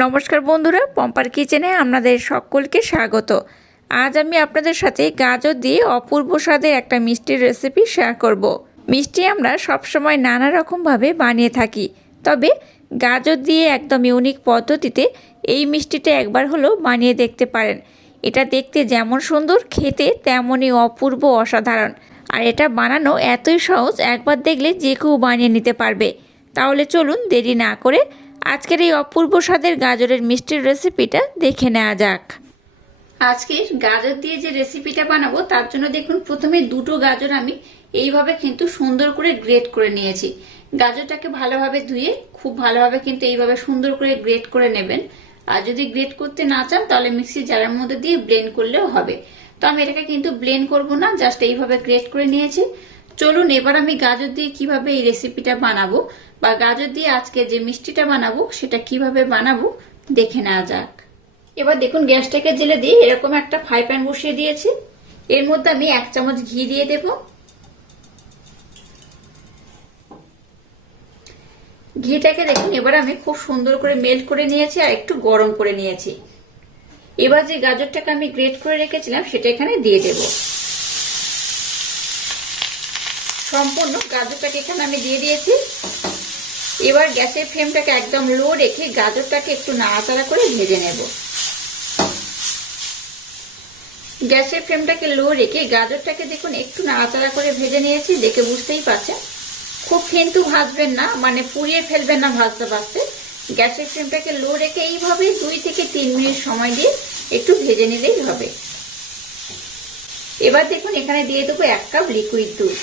নমস্কার বন্ধুরা, পম্পার কিচেনে আপনাদের সকলকে স্বাগত। আজ আমি আপনাদের সাথে গাজর দিয়ে অপূর্ব স্বাদের একটা মিষ্টির রেসিপি শেয়ার করব। মিষ্টি আমরা সবসময় নানা রকমভাবে বানিয়ে থাকি, তবে গাজর দিয়ে একদম ইউনিক পদ্ধতিতে এই মিষ্টিটা একবার হলেও বানিয়ে দেখতে পারেন। এটা দেখতে যেমন সুন্দর, খেতে তেমনই অপূর্ব অসাধারণ। আর এটা বানানো এতই সহজ, একবার দেখলে যে কেউ বানিয়ে নিতে পারবে। তাহলে চলুন দেরি না করে আজকের এই অপূর্ব স্বাদের গাজরের মিষ্টির রেসিপিটা দেখে নেওয়া যাক। আজকে গাজর দিয়ে যে রেসিপিটা বানাবো, তার জন্য দেখুন প্রথমে দুটো গাজর আমি এইভাবে কিন্তু সুন্দর করে গ্রেট করে নিয়েছি। গাজরটাকে ভালোভাবে ধুয়ে, খুব ভালোভাবে কিন্তু এইভাবে সুন্দর করে গ্রেট করে নেবেন। আর যদি গ্রেট করতে না চান, তাহলে মিক্সির জারের মধ্যে দিয়ে ব্লেন্ড করলেও হবে। তো আমি এটাকে কিন্তু ব্লেন্ড করব না, জাস্ট এইভাবে গ্রেট করে নিয়েছি। চলুন, এবার আমি গাজর দিয়ে কীভাবে এই রেসিপিটা বানাবো বা গাজর দিয়ে আজকে যে মিষ্টিটা বানাবো, সেটা কীভাবে বানাবো, দেখে নেওয়া যাক। এবার দেখুন, গ্যাসটাকে জেলে দিয়ে এরকম একটা ফ্রাই প্যান বসিয়ে দিয়েছি। এর মধ্যে আমি এক চামচ ঘি দিয়ে দেব। ঘিটাকে দেখুন, এবার আমি খুব সুন্দর করে মেল্ট করে নিয়েছি আর একটু গরম করে নিয়েছি। এবার যে গাজরটাকে আমি গ্রেট করে রেখেছিলাম, সেটা এখানে দিয়ে দেব। সম্পূর্ণ গাজরটাকে এখানে আমি দিয়ে দিয়েছি। এবার গ্যাসের ফ্লেমটাকে একদম লো রেখে গাজরটাকে একটু নাড়াচাড়া করে ভেজে নেব। গ্যাসের ফ্লেমটাকে লো রেখে গাজরটাকে দেখুন একটু নাড়াচাড়া করে ভেজে নিয়েছি, দেখে বুঝতেই পারছেন। খুব কিন্তু ভাজবেন না মানে পুড়িয়ে ফেলবেন না ভাজতে ভাজতে। গ্যাসের ফ্লেমটাকে লো রেখে এইভাবে দুই থেকে তিন মিনিট সময় দিয়ে একটু ভেজে নিলেই হবে। এবার দেখুন এখানে দিয়ে দেবো এক কাপ লিকুইড দুধ।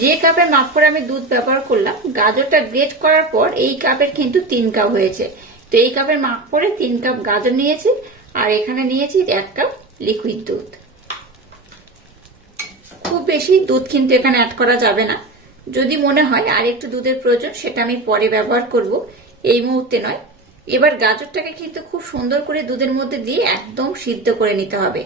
যে কাপের মাপ করে আমি দুধ ব্যবহার করলাম, গাজরটা গ্রেট করার পর এই কাপের কিন্তু তিন কাপ হয়েছে। তো এই কাপের মাপ করে তিন কাপ গাজর নিয়েছি, আর এখানে নিয়েছি এক কাপ লিকুইড দুধ। খুব বেশি দুধ কিন্তু এখানে অ্যাড করা যাবে না। যদি মনে হয় আর একটু দুধের প্রয়োজন, সেটা আমি পরে ব্যবহার করব। এই মুহূর্তে নয়। এবার গাজরটাকে কিন্তু খুব সুন্দর করে দুধের মধ্যে দিয়ে একদম সিদ্ধ করে নিতে হবে।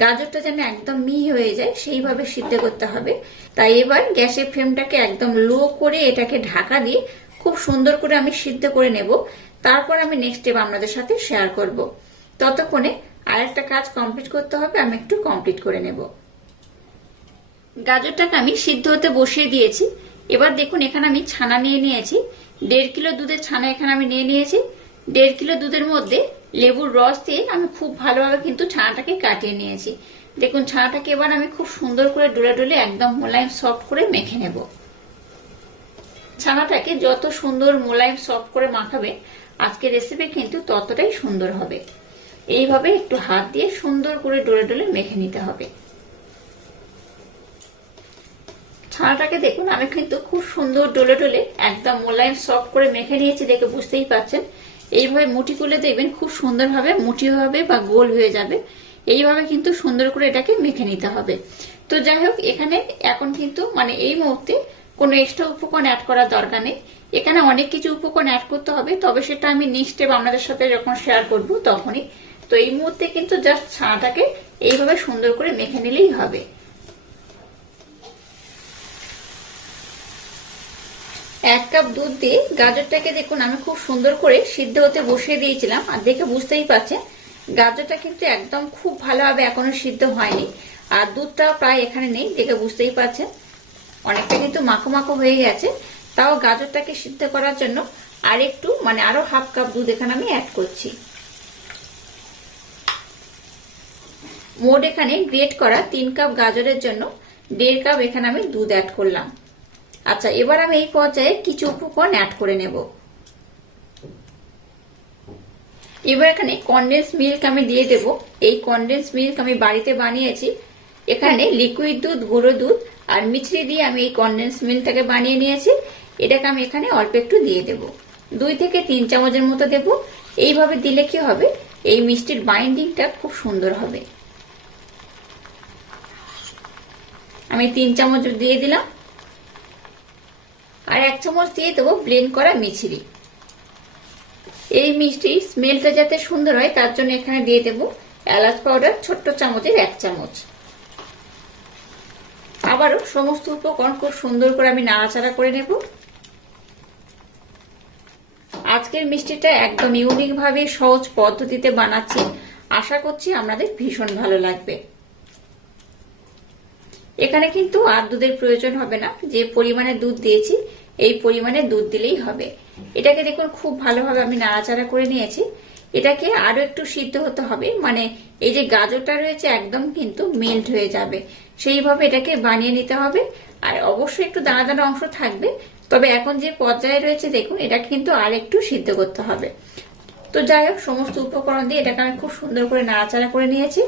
গাজরটা যেন একদম মিহি হয়ে যায়, সেইভাবে সিদ্ধ করতে হবে। তাই এবার গ্যাসের ফ্লেমটাকে একদম লো করে এটাকে ঢাকা দিয়ে খুব সুন্দর করে আমি সিদ্ধ করে নেব। তারপর আমি নেক্সট স্টেপ আপনাদের সাথে শেয়ার করব। ততক্ষণে আরেকটা কাজ কমপ্লিট করতে হবে, আমি একটু কমপ্লিট করে নেব। গাজরটাকে আমি সিদ্ধ হতে বসিয়ে দিয়েছি। এবার দেখুন, এখানে আমি ছানা নিয়ে নিয়েছি। দেড় কিলো দুধের ছানা এখানে আমি নিয়ে নিয়েছি। দেড় কিলো দুধের মধ্যে লেবুর রস দিয়ে আমি খুব ভালোভাবে কিন্তু ছানাটাকে কাটিয়ে নিয়েছি। দেখুন, ছানাটাকে এবার আমি খুব সুন্দর করে ডলে ডলে একদম মোলায়েম সফট করে মেখে নেব। ছানাটাকে যত সুন্দর মোলায়েম সফট করে মাখাবে আজকে রেসিপি কিন্তু ততটাই সুন্দর হবে। এইভাবে একটু হাত দিয়ে সুন্দর করে ডলে ডলে মেখে নিতে হবে। ছানাটাকে দেখুন, আমি কিন্তু খুব সুন্দর ডলে ডলে একদম মোলায়েম সফট করে মেখে নিয়েছি দেখে বুঝতেই পারছেন। এইভাবে মুঠি করলে দেখবেন, খুব সুন্দরভাবে মুঠি হবে বা গোল হয়ে যাবে। এইভাবে কিন্তু সুন্দর করে এটাকে মেখে নিতে হবে। তো যাই হোক, এখানে এখন কিন্তু মানে এই মুহূর্তে কোনো এক্সট্রা উপকরণ অ্যাড করার দরকার নেই। এখানে অনেক কিছু উপকরণ অ্যাড করতে হবে, তবে সেটা আমি নেক্সট আপনাদের সাথে যখন শেয়ার করব তখনই। তো এই মুহূর্তে কিন্তু জাস্ট ছানাটাকে এইভাবে সুন্দর করে মেখে নিলেই হবে। এক কাপ দুধ দিয়ে গাজরটাকে দেখুন আমি খুব সুন্দর করে সিদ্ধ হতে বসিয়ে দিয়েছিলাম। আর দেখে বুঝতেই পারছেন, গাজরটা কিন্তু একদম খুব ভালোভাবে এখনও সিদ্ধ হয়নি। আর দুধটাও প্রায় এখানে নেই, দেখে বুঝতেই পারছেন। অনেকটা কিন্তু মাখো মাখো হয়ে গেছে। তাও গাজরটাকে সিদ্ধ করার জন্য আর একটু মানে আরও হাফ কাপ দুধ এখানে আমি অ্যাড করছি। মোট এখানে গ্রেট করা তিন কাপ গাজরের জন্য দেড় কাপ এখানে আমি দুধ অ্যাড করলাম। আচ্ছা এবার আমি এই পর্যায়ে কিছু উপকরণ অ্যাড করে নেব। এবার এখানে কনডেন্স মিল্ক আমি দিয়ে দেব। এই কনডেন্স মিল্ক আমি বাড়িতে বানিয়েছি। এখানে লিকুইড দুধ, গুঁড়ো দুধ আর মিছরি দিয়ে আমি এই কনডেন্স মিল্কটাকে বানিয়ে নিয়েছি। এটাকে আমি এখানে অল্প একটু দিয়ে দেব। দুই থেকে তিন চামচের মতো দেব। এইভাবে দিলে কি হবে? এই মিষ্টির বাইন্ডিংটা খুব সুন্দর হবে। আমি তিন চামচ দিয়ে দিলাম। আর এক চামচ দিয়ে দেবো ব্লেন্ড করা মিছরি। এই মিষ্টির স্মেলটা যাতে সুন্দর হয়, তার জন্য এখানে দিয়ে দেবো এলাচ পাউডার ছোট্ট চামচের এক চামচ। আবারও সমস্ত উপকরণ খুব সুন্দর করে আমি নাড়াচাড়া করে নেব। আজকের মিষ্টিটা একদম ইউনিক ভাবে সহজ পদ্ধতিতে বানাচ্ছি। আশা করছি আপনাদের ভীষণ ভালো লাগবে। এখানে কিন্তু আর দুধের প্রয়োজন হবে না। যে পরিমাণে দুধ দিয়েছি এই পরিমাণে দুধ দিলেই হবে। এটাকে দেখুন, খুব ভালোভাবে আমি নাড়াচাড়া করে নিয়েছি। এটাকে আরও একটু সিদ্ধ হতে হবে। মানে এই যে গাজরটা রয়েছে একদম কিন্তু মেল্ট হয়ে যাবে। সেইভাবে এটাকে বানিয়ে নিতে হবে। আর অবশ্যই একটু দানা দানা অংশ থাকবে। তবে এখন যে পর্যায়ে রয়েছে, দেখুন, এটা কিন্তু আর একটু সিদ্ধ করতে হবে। তো যাই হোক, সমস্ত উপকরণ দিয়ে এটাকে আমি খুব সুন্দর করে নাড়াচাড়া করে নিয়েছি।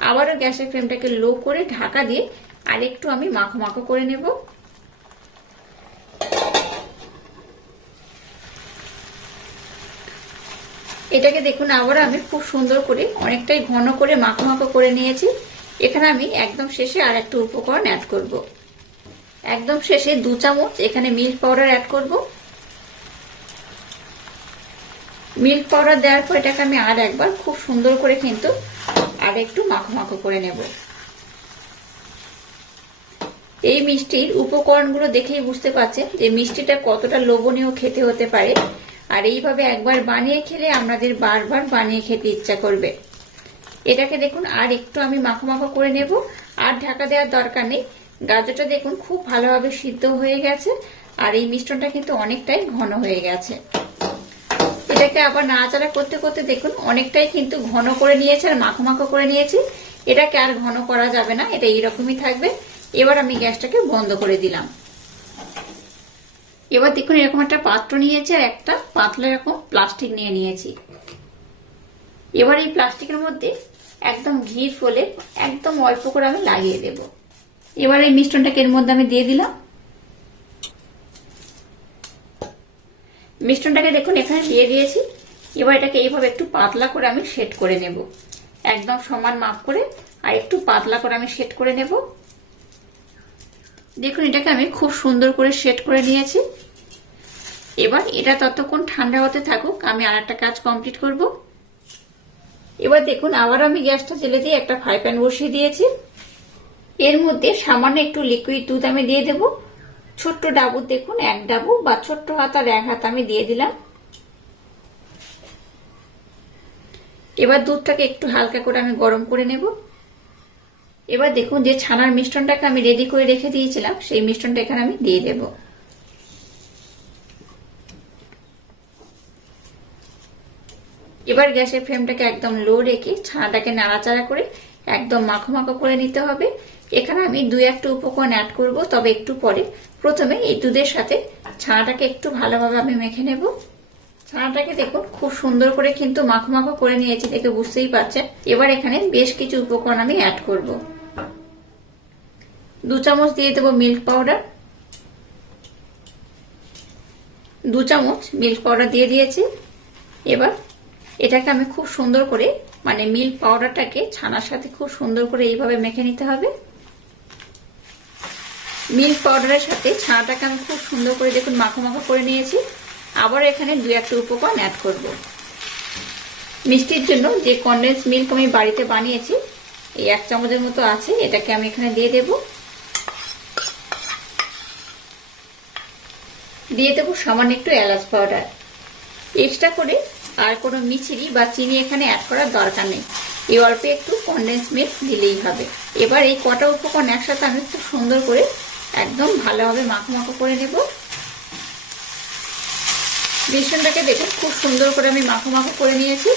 আবারও গ্যাসের ফ্লেমটাকে লো করে ঢাকা দিয়ে আর একটু আমি মাখো মাখো করে নেব। এটাকে দেখুন, আবার আমি খুব সুন্দর করে, অনেকটাই ঘন করে মাখো মাখো করে নিয়েছি। এখানে আমি একদম শেষে আর একটা উপকরণ অ্যাড করব। একদম শেষে দু চামচ এখানে মিল্ক পাউডার অ্যাড করব। মিল্ক পাউডার দেওয়ার পর এটাকে আমি আর একবার খুব সুন্দর করে কিন্তু আর একটু মাখো মাখো করে নেব। এই মিষ্টির উপকরণগুলো দেখেই বুঝতে পারছেন যে মিষ্টিটা কতটা লোভনীয় খেতে হতে পারে। আর এইভাবে একবার বানিয়ে খেলে আমাদের বারবার বানিয়ে খেতে ইচ্ছা করবে। এটাকে দেখুন, আর একটু আমি মাখো মাখো করে নেব। আর ঢাকা দেওয়ার দরকার নেই। গাজরটা দেখুন, খুব ভালোভাবে সিদ্ধ হয়ে গেছে। আর এই মিষ্টনটা কিন্তু অনেকটাই ঘন হয়ে গেছে। এটাকে আবার নাড়াচাড়া করতে করতে দেখুন, অনেকটাই কিন্তু ঘন করে নিয়েছে আর মাখো মাখো করে নিয়েছি। এটাকে আর ঘন করা যাবে না, এটা এইরকমই থাকবে। এবার আমি গ্যাসটাকে বন্ধ করে দিলাম। এবার দেখুন এরকম একটা পাত্র নিয়েছি আর একটা পাতলা এরকম প্লাস্টিক নিয়ে নিয়েছি। এবার এই প্লাস্টিকের মধ্যে একদম ঘি ফলে একদম অল্প করে আমি লাগিয়ে দেব। এবার এই মিষ্টনটাকে এর মধ্যে আমি দিয়ে দিলাম। মিষ্টনটাকে দেখুন এখানে দিয়ে দিয়েছি। এবার এটাকে এইভাবে একটু পাতলা করে আমি সেট করে নেব। একদম সমান মাপ করে আর একটু পাতলা করে আমি সেট করে নেব। দেখুন, এটাকে আমি খুব সুন্দর করে সেট করে নিয়েছি। এবার এটা ততক্ষণ ঠান্ডা হতে থাকুক, আমি আর একটা কাজ কমপ্লিট করব। এবার দেখুন, আবার আমি গ্যাসটা জেলে দিয়ে একটা ফ্রাই প্যান বসিয়ে দিয়েছি। এর মধ্যে সামান্য একটু লিকুইড দুধ আমি দিয়ে দেব। ছোট্ট ডাবু দেখুন, এক ডাবু বা ছোট্ট হাত আর এক হাত আমি দিয়ে দিলাম। এবার দুধটাকে একটু হালকা করে আমি গরম করে নেব। এবার দেখুন যে ছানার মিশ্রণটাকে আমি রেডি করে রেখে দিয়েছিলাম, সেই মিশ্রণটা এখানে আমি দিয়ে দেব। এবার গ্যাসের ফ্লেমটাকে একদম লো রেখে ছানাটাকে নাড়াচাড়া করে একদম মাখো মাখো করে নিতে হবে। এখানে আমি দুই একটা উপকরণ অ্যাড করব, তবে একটু পরে। প্রথমে এই দুধের সাথে ছানাটাকে একটু ভালোভাবে আমি মেখে নেব। ছানাটাকে দেখুন খুব সুন্দর করে কিন্তু মাখো মাখো করে নিয়েছি দেখে বুঝতেই পারছেন। এবার এখানে বেশ কিছু উপকরণ আমি অ্যাড করব। দু চামচ দিয়ে দেবো মিল্ক পাউডার দু চামচ মিল্ক পাউডার দিয়ে দিয়েছি। এবার এটাকে আমি খুব সুন্দর করে মানে মিল্ক পাউডারটাকে ছানার সাথে খুব সুন্দর করে এইভাবে মেখে নিতে হবে। মিল্ক পাউডারের সাথে ছানাটাকে আমি খুব সুন্দর করে দেখুন মাখো মাখো করে নিয়েছি। আবার এখানে দু একটা উপকরণ অ্যাড করব। মিষ্টির জন্য যে কনডেন্স মিল্ক আমি বাড়িতে বানিয়েছি, এই এক চামচের মতো আছে, এটাকে আমি এখানে দিয়ে দেব। দিয়ে দেবো সামান্য একটু এলাচ পাউডার এক্সট্রা করে আর কোনো মিছিরি বা চিনি এখানে অ্যাড করার দরকার নেই। এই অল্প একটু কনডেন্স মিল্ক দিলেই হবে। এবার এই কটা উপকরণ একসাথে আমি একটু সুন্দর করে একদম ভালোভাবে মাখো মাখো করে নেব। মিশ্রণটাকে দেখুন খুব সুন্দর করে আমি মাখো মাখো করে নিয়েছি।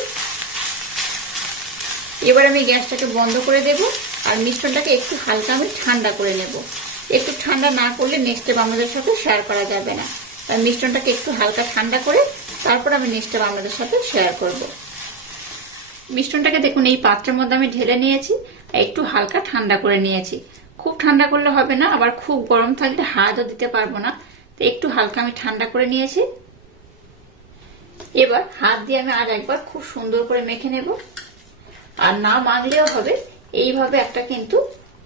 এবার আমি গ্যাসটাকে বন্ধ করে দেব আর মিশ্রণটাকে একটু হালকা আমি ঠান্ডা করে নেব। একটু ঠান্ডা না করলে নেক্সট স্টেপ আমাদের সাথে শেয়ার করা যাবে না। মিশ্রণটাকে একটু হালকা ঠান্ডা করে তারপর আমি নেক্সট আপনাদের সাথে শেয়ার করব। মিশ্রণটাকে দেখুন, এই পাত্রের মধ্যে আমি ঢেলে নিয়েছি, একটু হালকা ঠান্ডা করে নিয়েছি। খুব ঠান্ডা করলে হবে না, আবার খুব গরম থাকলে হাতও দিতে পারব না। তো একটু হালকা আমি ঠান্ডা করে নিয়েছি। এবার হাত দিয়ে আমি আর একবার খুব সুন্দর করে মেখে নেব। আর না মাখলেও হবে, এইভাবে একটা কিন্তু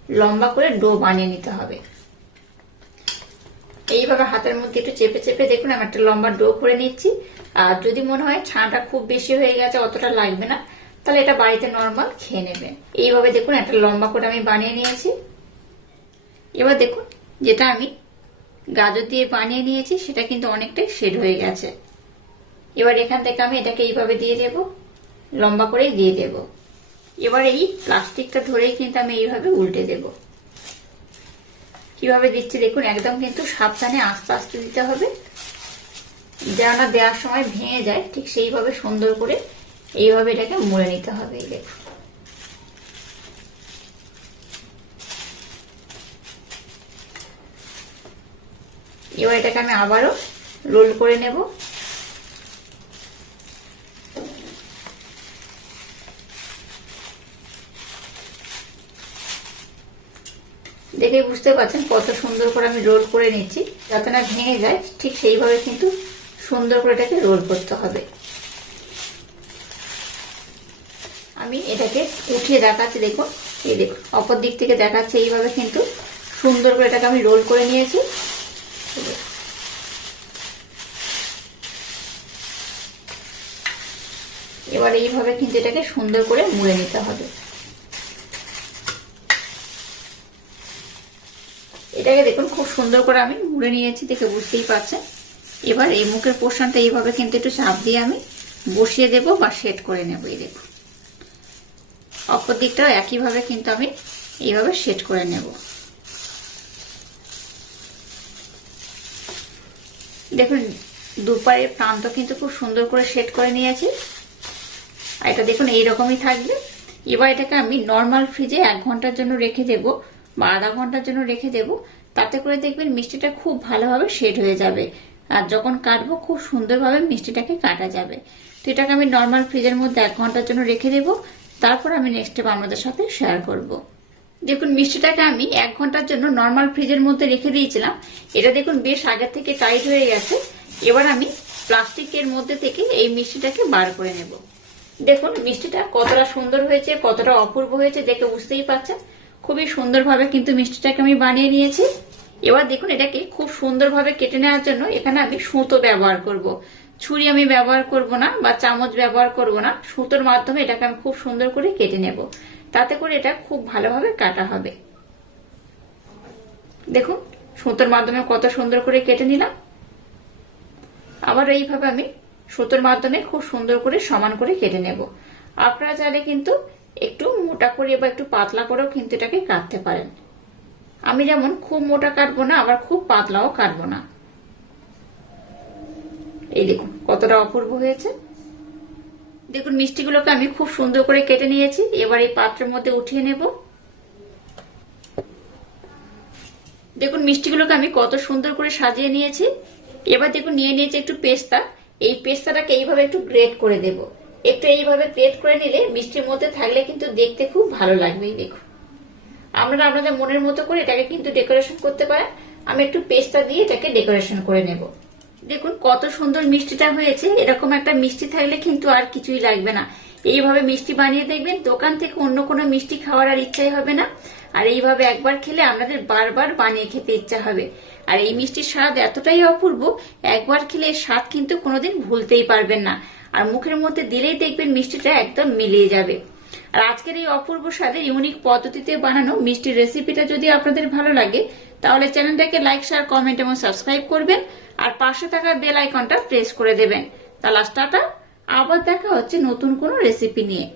লম্বা করে ডো বানিয়ে নিতে হবে। এইভাবে হাতের মধ্যে একটু চেপে চেপে দেখুন, আমি একটা লম্বা ডো করে নিচ্ছি। আর যদি মনে হয় ছানাটা খুব বেশি হয়ে গেছে, অতটা লাগবে না, তাহলে এটা বাড়িতে নর্মাল খেয়ে নেবেন। এইভাবে দেখুন, একটা লম্বা করে আমি বানিয়ে নিয়েছি। এবার দেখুন, যেটা আমি গাজর দিয়ে বানিয়ে নিয়েছি, সেটা কিন্তু অনেকটাই শেড হয়ে গেছে। এবার এখান থেকে আমি এটাকে এইভাবে দিয়ে দেব, লম্বা করেই দিয়ে দেব। এবার এই প্লাস্টিকটা ধরেই কিন্তু আমি এইভাবে উল্টে দেব। কীভাবে দিচ্ছি দেখুন, একদম কিন্তু সাবধানে আস্তে আস্তে দিতে হবে। যেন দেওয়ার সময় ভেঙে যায়, ঠিক সেইভাবে সুন্দর করে এইভাবে এটাকে মুড়ে নিতে হবে, এই দেখুন। এবার এটাকে আমি আবারও রোল করে নেব দেখে বুঝতে পারছেন কত সুন্দর করে আমি রোল করে নিচ্ছি, যাতে না ভেঙে যায়, ঠিক সেইভাবে কিন্তু সুন্দর করে এটাকে রোল করতে হবে। আমি এটাকে উঠিয়ে দেখাচ্ছি, দেখুন, এই দেখুন, অপর দিক থেকে দেখাচ্ছে, এইভাবে কিন্তু সুন্দর করে এটাকে আমি রোল করে নিয়েছি। এবার এইভাবে কিন্তু এটাকে সুন্দর করে মুড়ে নিতে হবে। এটাকে দেখুন, খুব সুন্দর করে আমি মুড়ে নিয়েছি দেখে বুঝতেই পারছেন। এবার এই মুখের পোর্শনটা এইভাবে কিন্তু একটু চাপ দিয়ে আমি বসিয়ে দেব বা সেট করে নেব এই দেখুন। অপর দিকটাও একইভাবে কিন্তু আমি এইভাবে সেট করে নেব। দেখুন দুপারের প্রান্ত কিন্তু খুব সুন্দর করে সেট করে নিয়েছি। আর এটা দেখুন, এইরকমই থাকবে। এবার এটাকে আমি নর্মাল ফ্রিজে এক ঘণ্টার জন্য রেখে দেব। বা আধা ঘণ্টার জন্য রেখে দেব। তাতে করে দেখবেন মিষ্টিটা খুব ভালোভাবে সেট হয়ে যাবে। আর যখন কাটবো খুব সুন্দরভাবে মিষ্টিটাকে কাটা যাবে। তো এটাকে আমি নর্মাল ফ্রিজের মধ্যে এক ঘণ্টার জন্য রেখে দেব। তারপর আমি নেক্সট স্টেপ আপনাদের সাথে শেয়ার করব। দেখুন, মিষ্টিটাকে আমি এক ঘণ্টার জন্য নর্মাল ফ্রিজের মধ্যে রেখে দিয়েছিলাম। এটা দেখুন বেশ আগের থেকে টাইট হয়ে গেছে। এবার আমি প্লাস্টিকের মধ্যে থেকে এই মিষ্টিটাকে বার করে নেব। দেখুন, মিষ্টিটা কতটা সুন্দর হয়েছে, কতটা অপূর্ব হয়েছে দেখে বুঝতেই পারছেন। খুবই সুন্দরভাবে কিন্তু মিষ্টিটাকে আমি বানিয়ে নিয়েছি। এবার দেখুন এটাকে খুব সুন্দরভাবে কেটে নেওয়ার জন্য এখানে আমি সুতো ব্যবহার করব। ছুরি আমি ব্যবহার করব না বা চামচ ব্যবহার করব না। সুতোর মাধ্যমে এটাকে আমি খুব সুন্দর করে কেটে নেব। তাতে করে এটা খুব ভালোভাবে কাটা হবে। দেখুন, সুতোর মাধ্যমে কত সুন্দর করে কেটে নিলাম। আবার এইভাবে আমি সুতোর মাধ্যমে খুব সুন্দর করে সমান করে কেটে নেব। আপনারা চাইলে কিন্তু একটু মোটা করে বা একটু পাতলা করেও কিন্তু এটাকে কাটতে পারেন। আমি যেমন খুব মোটা কাটবো না, আবার খুব পাতলাও কাটবো না। এই দেখুন, কতটা অপূর্ব হয়েছে। দেখুন, মিষ্টিগুলোকে আমি খুব সুন্দর করে কেটে নিয়েছি। এবার এই পাত্রের মধ্যে উঠিয়ে নেব। দেখুন, মিষ্টিগুলোকে আমি কত সুন্দর করে সাজিয়ে নিয়েছি। এবার দেখুন, নিয়ে নিয়েছি একটু পেস্তা। এই পেস্তাটাকে এইভাবে একটু গ্রেট করে দেব। একটু এইভাবে গ্রেট করে নিলে মিষ্টির মধ্যে থাকলে কিন্তু দেখতে খুব ভালো লাগবে দেখুন। আপনারা আপনাদের মনের মতো করে এটাকে কিন্তু ডেকোরেশন করতে পারেন। আমি একটু পেস্তা দিয়ে এটাকে ডেকোরেশন করে নেব। দেখুন কত সুন্দর মিষ্টিটা হয়েছে। এরকম একটা মিষ্টি থাকলে কিন্তু আর কিছুই লাগবে না। এইভাবে মিষ্টি বানিয়ে দেখবেন, দোকান থেকে অন্য কোনো মিষ্টি খাওয়ার আর ইচ্ছাই হবে না। আর এইভাবে একবার খেলে আপনাদের বারবার বানিয়ে খেতে ইচ্ছা হবে। আর এই মিষ্টির স্বাদ এতটাই অপূর্ব, একবার খেলে স্বাদ কিন্তু কোনোদিন ভুলতেই পারবেন না। আর মুখের মধ্যে দিলেই দেখবেন মিষ্টিটা একদম মিলিয়ে যাবে। আর আজকের এই অপূর্ব স্বাদের ইউনিক পদ্ধতিতে বানানো মিষ্টির রেসিপিটা যদি আপনাদের ভালো লাগে, তাহলে চ্যানেলটাকে লাইক, শেয়ার, কমেন্ট এবং সাবস্ক্রাইব করবেন আর পাশে থাকা বেল আইকনটা প্রেস করে দেবেন। তাহলে টাটা, আবার দেখা হচ্ছে নতুন কোনো রেসিপি নিয়ে।